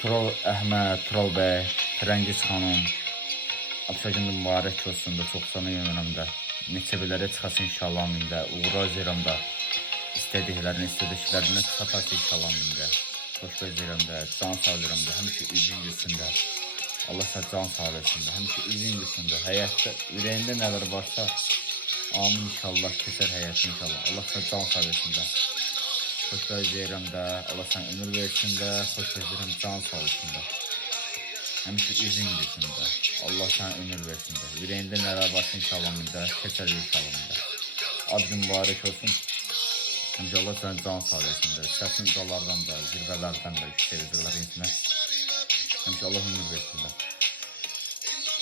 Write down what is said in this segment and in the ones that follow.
Tural Əhməd, Tural bəy, Firəngiz xanım, Abşagın mübarək olsun da, çox sana yönəmdə. Neçəbələrə çıxasın inşallah mində. Uğur izləyirəm də. İstədiklərini çatasın inşallah mində. Xoş gözləyirəm də, can sağlayıram da. Həmişə üzün gülsün də. Allah sənə can sağlasın da. Həmişə üzün gülsün də. Həyatda, ürəyində nələr varsa, amin inşallah, keçər həyatı inşallah. Allah sənə can sağlasın da. Xoş gözləyirəm də, Allah sənə ömür versin də. Xoş gözləyirəm, can sağlasın da. Həmişə üzün gülsün də. Allah sənə ömür versin də. Ürəyində nələr varsa inşallah mində, keçər inşallah mində. Ad gün mübarək olsun. Həmişə Allah sənə can sağlasın da. Səsin ucalardan da, zirvələrdən də, yüksək zirvələr insinə. Həmişə Allah ömür versin də.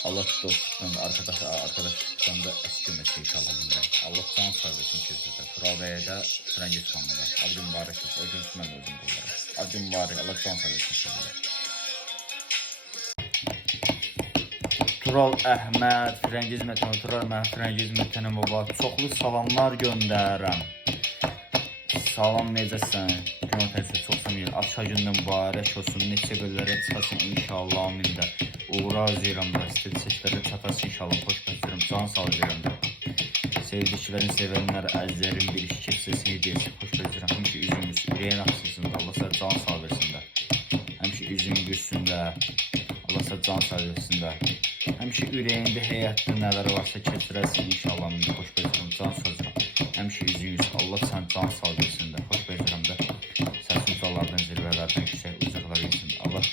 Allah dostluqdan, arkadaşlıqdan da əskilməsin inşallah mində. Allah can sağlasın sizdə. Tural bəyə də, Firəngiz xanıma da. Ad gün mübarək olsun. Öz gün mən özüm bunlara. Ad gün mübarək, Allah can sağlasın sizdə. Tural Əhməd, Firəngiz Mətənə, Tural Əhməd, Firəngiz Mətənə baba, çoxlu salamlar göndərirəm. Salam necəsən? Gün ötəsi çox səmiyyə. Abşagın mübarək olsun. Neçə böllərə çıxasın inşallah amində. Uğur izləyirəm də. İstədiklərə çatasın inşallah. Xoş gözləyirəm. Can sağlayıram da. Sevdiklərini sevənlər, əzlərin bir iki sesini deyilsin. Xoş gözləyirəm. Həmişə üzümüz, ürəyin axsın da. Allah sənə can sağlasın da. Həmişə üzüm gülsün də. Allah sənə can sağlasın da. Həmişə ürəyində həyatda nələr varsa keçirəsin inşallah amində. Xoş gözləyirəm. Can sağlayıram. Həmişə üzüyüz. Allah sən can sağlasın da. Xoş gözləyirəm də. Səsin ucalardan, zirvələrdən yüksək ucaqlar insin. Allah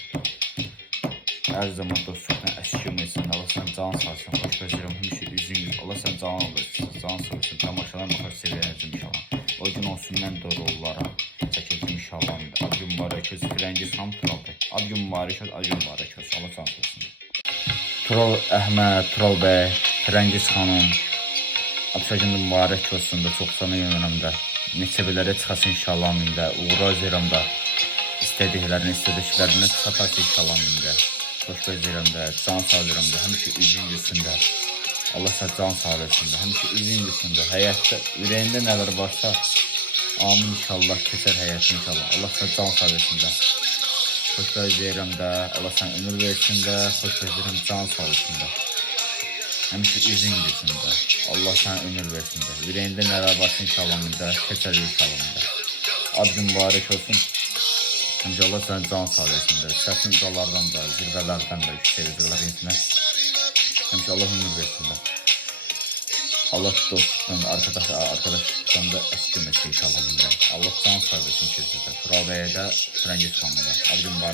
hər zaman dostluqdan əskilməsin. Allah sən can sağlasın. Xoş gözləyirəm. Həmişə üzüyüz. Allah sən can alırsın. Can sağlasın. Tamaşalar baxar sevəyəcəm inşallah. O gün olsun mən də rollara çəkəcəm inşallah. Ad gün mübarək olsun. Firəngiz xanım, Tural bəy. Ad gün mübarək olsun. Ad gün mübarək olsun. Allah can sağlasın. Tural Əhməd, Tural bəy, Firəngiz xanım, Abşagın mübarək olsun da, çox sana yönəmdə. Neçəbələrə çıxasın inşallah mində. Uğur izləyirəm də. İstədiklərini çatasın inşallah mində. Xoş gözləyirəm də, can sağlayıram da. Həmişə üzün gülsün də. Allah sənə can sağlasın da. Həmişə üzün gülsün də. Həyatda, ürəyində nələr varsa, amin inşallah, keçər həyatı inşallah. Allah sənə can sağlasın da. Xoş gözləyirəm də, Allah sənə ömür versin də. Xoş gözləyirəm, can sağlasın da. Həmişə üzün gülsün də. Allah sənə ömür versin də. Ürəyində nələr varsa inşallah mində, keçər inşallah mində. Ad gün mübarək olsun. Həmişə Allah sənə can sağlasın da. Səsin ucalardan da, zirvələrdən də, yüksək zirvələr insinə. Həmişə Allah ömür versin də. Allah dostluqdan, arkadaşlıqdan da əskilməsin inşallah mində. Allah can sağlasın sizdə. Tural bəyə də, Firəngiz xanıma da. Ad gün mübarək.